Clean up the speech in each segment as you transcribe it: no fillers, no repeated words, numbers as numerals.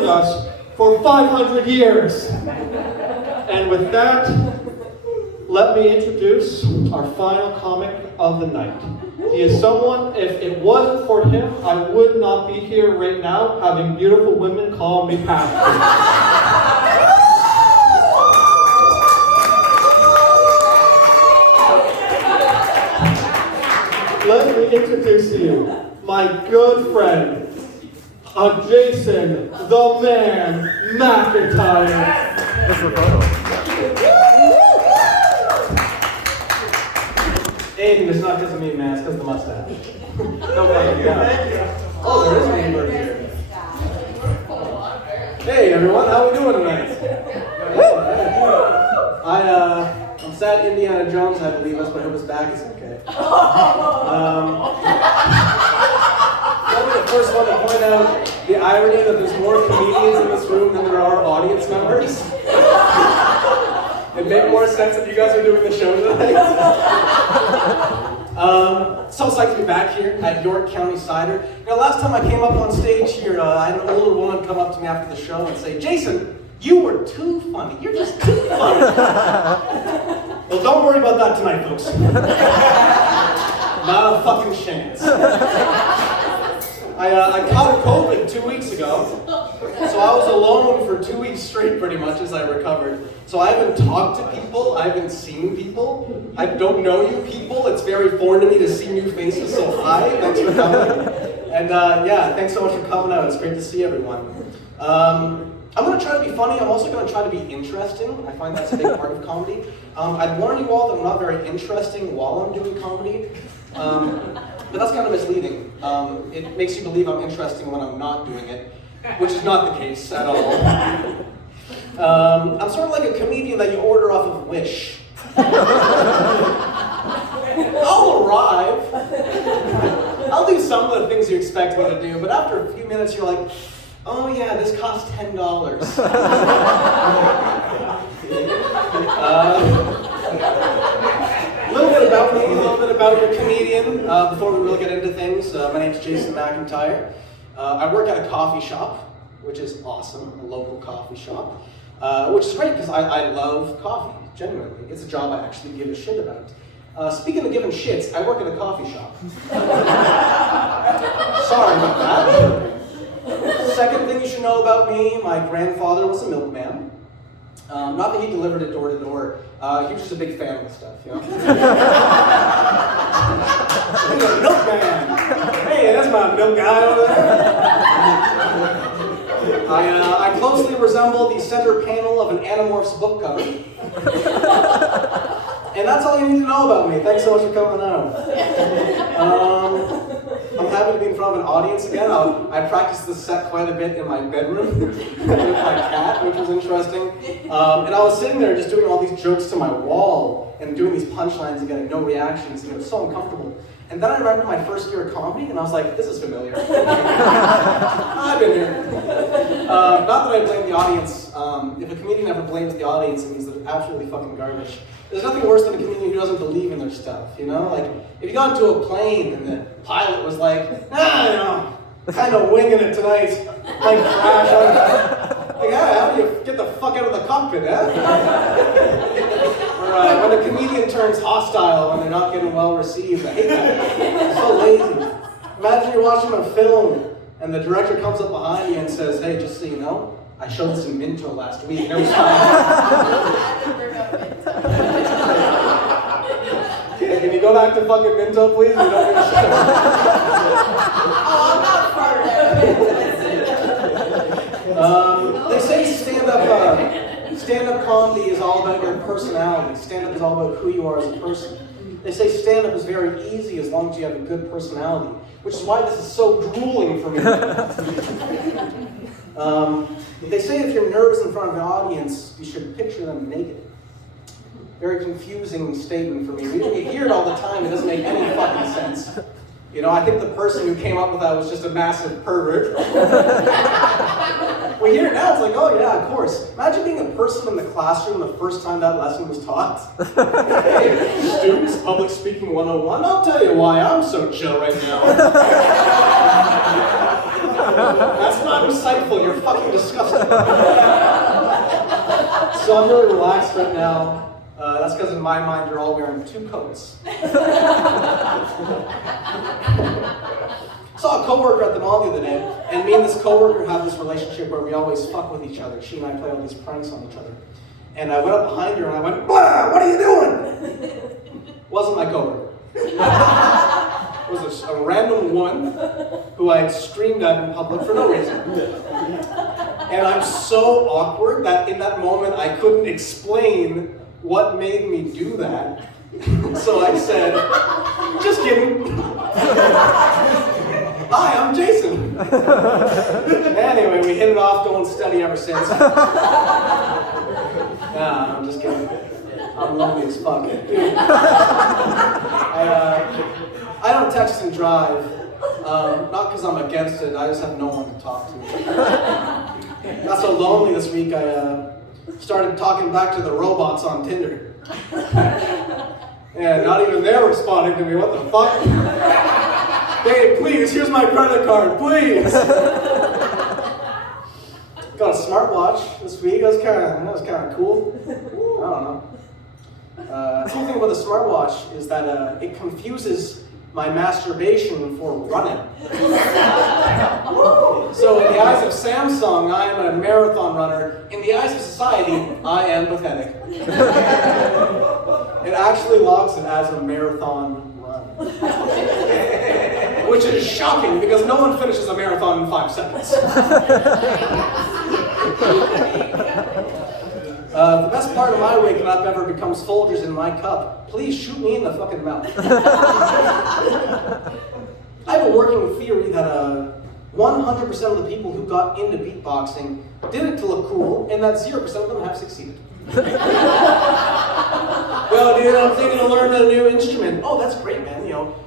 ruling us for 500 years. And with that, let me introduce our final comic of the night. He is someone, if it wasn't for him, I would not be here right now having beautiful women call me pastor. Let me introduce to you my good friend, Jason the Man McIntyre. That's the photo. Aiden, it's not because of me, man. It's because of the mustache. No, thank you. Oh, there is a neighbor here. Hey, everyone. How we doing tonight? I'm sad Indiana Jones had to leave us, but I hope his back is okay. I'll be the first one to point out the irony that there's more comedians in this room than there are audience members. It'd make more sense if you guys are doing the show tonight. So psyched to be back here at York County Cider. You know, last time I came up on stage here, I had an older woman come up to me after the show and say, "Jason, you were too funny. You're just too funny." Well, don't worry about that tonight, folks. Not a fucking chance. I caught COVID 2 weeks ago, so I was alone for 2 weeks straight pretty much as I recovered. So I haven't talked to people, I haven't seen people, I don't know you people. It's very foreign to me to see new faces, so hi, thanks for coming. And yeah, thanks so much for coming out, it's great to see everyone. I'm going to try to be funny, I'm also going to try to be interesting. I find that's a big part of comedy. I'd warn you all that I'm not very interesting while I'm doing comedy. But that's kind of misleading. It makes you believe I'm interesting when I'm not doing it, which is not the case at all. I'm sort of like a comedian that you order off of Wish. I'll arrive. I'll do some of the things you expect me to do, but after a few minutes you're like, oh yeah, this costs $10. A little bit about me, a little bit about your comedian, before we really get into things. My name's Jason McIntyre. I work at a coffee shop, which is awesome, a local coffee shop, which is great because I love coffee, genuinely. It's a job I actually give a shit about. Speaking of giving shits, I work at a coffee shop. Sorry about that. Second thing you should know about me, my grandfather was a milkman. Not that he delivered it door to door. He was just a big fan of the stuff, you know? He's a milkman! Hey, that's my milk guy over there. I closely resemble the center panel of an Animorphs book cover. And that's all you need to know about me. Thanks so much for coming out. I'm happy to be in front of an audience again. I practiced this set quite a bit in my bedroom with my cat, which was interesting. And I was sitting there just doing all these jokes to my wall and doing these punchlines and getting no reactions, and it was so uncomfortable. And then I remembered my first year of comedy, and I was like, this is familiar. I've been here. Not that I blame the audience. If a comedian ever blames the audience, it means they're absolutely fucking garbage. There's nothing worse than a comedian who doesn't believe in their stuff, you know? Like, if you got into a plane and the pilot was like, you know, kind of winging it tonight, like crash on it. Like, how do you get the fuck out of the cockpit, eh? Or when a comedian turns hostile when they're not getting well received, I hate that. It's so lazy. Imagine you're watching a film and the director comes up behind you and says, hey, just so you know, I showed this in Minto last week and it was fine. Can you go back to fucking Minto, please? We don't give a shit. Oh, I'm not part of it. They say stand-up comedy is all about your personality. Stand-up is all about who you are as a person. They say stand-up is very easy as long as you have a good personality, which is why this is so grueling for me. They say if you're nervous in front of an audience, you should picture them naked. Very confusing statement for me. We hear it all the time, it doesn't make any fucking sense. You know, I think the person who came up with that was just a massive pervert. We hear it now, it's like, oh yeah, of course. Imagine being a person in the classroom the first time that lesson was taught. Hey, students, public speaking 101, I'll tell you why I'm so chill right now. That's not insightful. You're fucking disgusting. So I'm really relaxed right now. That's because in my mind, you're all wearing 2 coats. Saw a coworker at the mall the other day, and me and this coworker have this relationship where we always fuck with each other. She and I play all these pranks on each other. And I went up behind her and I went, "Blah, what are you doing?" Wasn't my coworker. It was a random woman who I had screamed at in public for no reason. And I'm so awkward that in that moment I couldn't explain what made me do that. So I said, "Just kidding." "Hi, I'm Jason." Anyway, we hit it off, going steady ever since. Nah, I'm just kidding. I'm lonely as fuck. Dude. I don't text and drive. Not because I'm against it, I just have no one to talk to. Got so lonely this week, I started talking back to the robots on Tinder. And not even they're responding to me, what the fuck? "Hey, please, here's my credit card, please." Got a smartwatch this week. That was kind of cool. I don't know. The cool thing about the smartwatch is that it confuses my masturbation for running. So in the eyes of Samsung, I am a marathon runner. In the eyes of society, I am pathetic. It actually logs it as a marathon run. Which is shocking because no one finishes a marathon in 5 seconds. The best part of my waking up ever becomes Folgers in my cup. Please shoot me in the fucking mouth. I have a working theory that 100% of the people who got into beatboxing did it to look cool, and that 0% of them have succeeded. "Well, dude, I'm thinking of learning a new instrument." "Oh, that's great, man.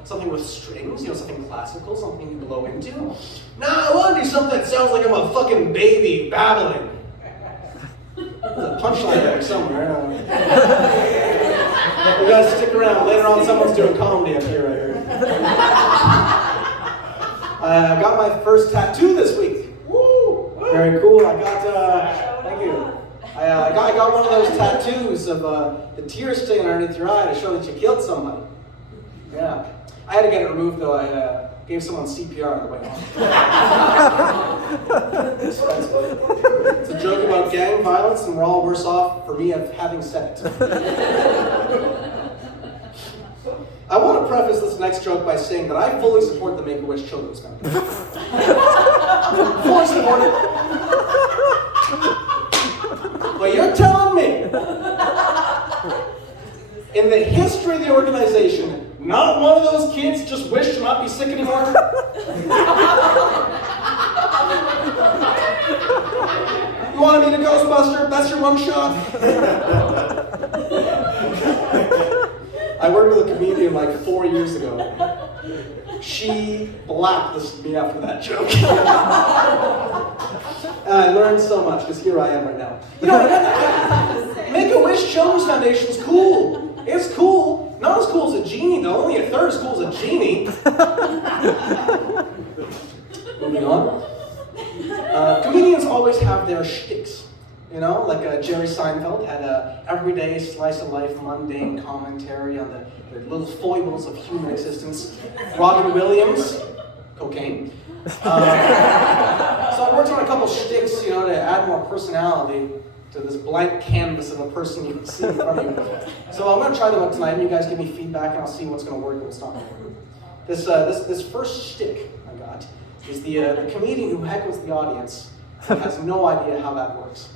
Something with strings, something classical, something you blow into." "Nah, I want to do something that sounds like I'm a fucking baby babbling." There's a punchline there somewhere. You guys stick around. Later on, someone's doing comedy up here, I heard. I got my first tattoo this week. Woo! Very cool. I got, thank you. I got one of those tattoos of the tear stain underneath your eye to show that you killed somebody. Yeah. I had to get it removed though. I gave someone CPR on the way home. It's a joke about gang violence, and we're all worse off for me having said it. I want to preface this next joke by saying that I fully support the Make-A-Wish Children's Foundation. Fully support it. But you're telling me, in the history of the organization, not one of those kids just wished to not be sick anymore? You want to meet a Ghostbuster? That's your one shot? I worked with a comedian like 4 years ago. She blacklisted me after that joke. And I learned so much, because here I am right now. Make-A-Wish Children's Foundation is cool. It's cool. Not as cool as a genie, though. Only a third as cool as a genie. Moving on. Comedians always have their shticks. Like Jerry Seinfeld had a everyday slice of life, mundane commentary on the little foibles of human existence. Robin Williams, cocaine. So I worked on a couple shticks, to add more personality to this blank canvas of a person you can see in front of you. So I'm going to try them out tonight, and you guys give me feedback, and I'll see what's going to work and what's not going to work. This first shtick I got is the comedian who heckles the audience and has no idea how that works.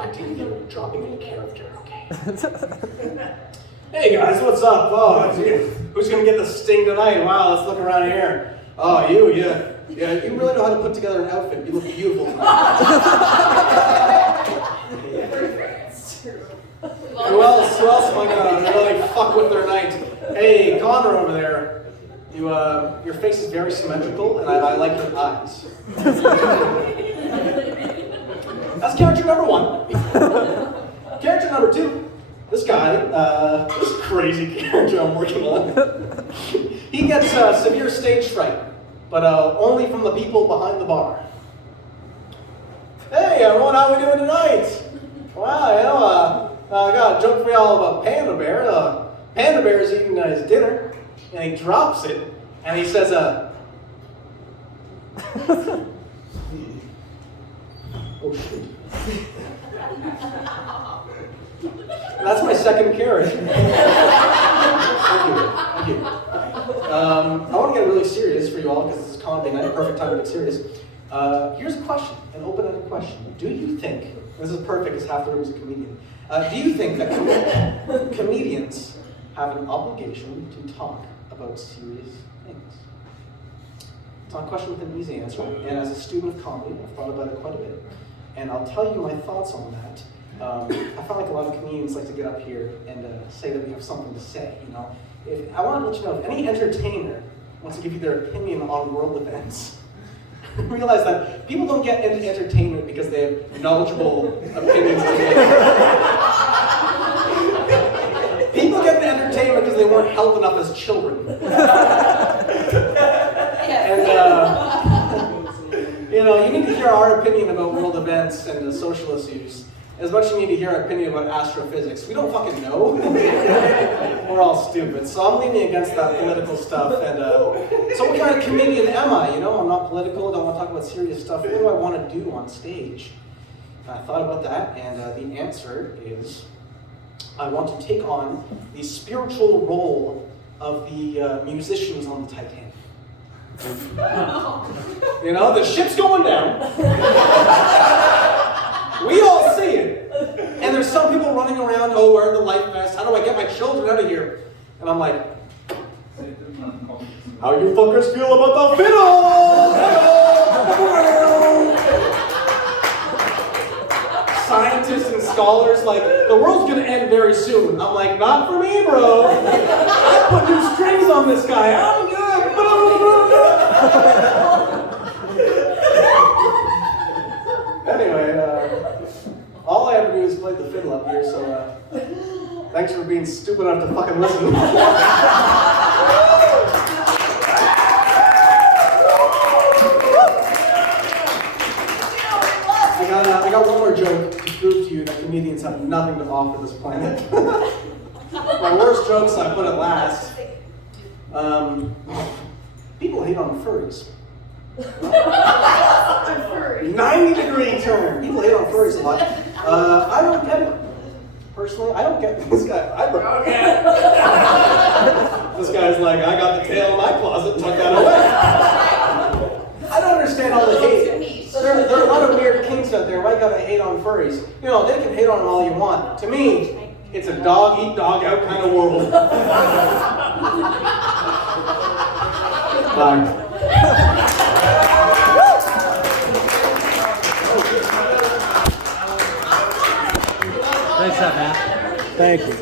I think you're dropping into character, okay? Hey guys, what's up? Oh, who's gonna get the sting tonight? Wow, let's look around here. Oh, you really know how to put together an outfit. You look beautiful tonight. Who else am I gonna really fuck with their night? Hey, Connor over there. Your face is very symmetrical, and I like your eyes. That's character number 1. Character number 2. This guy, this crazy character I'm working on. He gets severe stage fright, but only from the people behind the bar. Hey, everyone, how we doing tonight? Wow, you know, I got a joke for y'all about Panda Bear. Panda Bear is eating his dinner, and he drops it, and he says, oh shoot. That's my second carrot. Thank you. I want to get really serious for you all because this is comedy night, perfect time to get serious. Here's a question, an open-ended question. Do you think, this is perfect because half the room is a comedian, do you think that comedians have an obligation to talk about serious things? It's not a question with an easy answer, and as a student of comedy, I've thought about it quite a bit. And I'll tell you my thoughts on that. I find like a lot of comedians like to get up here and say that we have something to say, you know. I want to let you know, if any entertainer wants to give you their opinion on world events, realize that people don't get into entertainment because they have knowledgeable opinions. People get into entertainment because they weren't held enough as children. And, you know, you need to hear our opinion about world events and social issues as much as you need to hear our opinion about astrophysics. We don't fucking know. We're all stupid. So I'm leaning against that political stuff. And so what kind of comedian am I? You know, I'm not political, don't want to talk about serious stuff. What do I want to do on stage? And I thought about that, and the answer is I want to take on the spiritual role of the musicians on the Titanic. You know, the ship's going down. We all see it. And there's some people running around, oh, wearing the life vest. How do I get my children out of here? And I'm like, how you fuckers feel about the fiddle? Scientists and scholars, like, the world's gonna end very soon. I'm like, not for me, bro. I put new strings on this guy. I'm good. Anyway, all I have to do is play the fiddle up here, so thanks for being stupid enough to fucking listen. I got one more joke to prove to you that comedians have nothing to offer this planet. My worst jokes I put it last. People hate on furries. 90-degree turn. People hate on furries a lot. I don't get it. Personally, I don't get this guy. This guy's like, I got the tail in my closet, tuck that away. I don't understand all the hate. There are a lot of weird kinks out there. Why you gotta hate on furries? You know, they can hate on them all you want. To me, it's a dog eat dog out kind of world. Bye. Thanks, man. Thank you.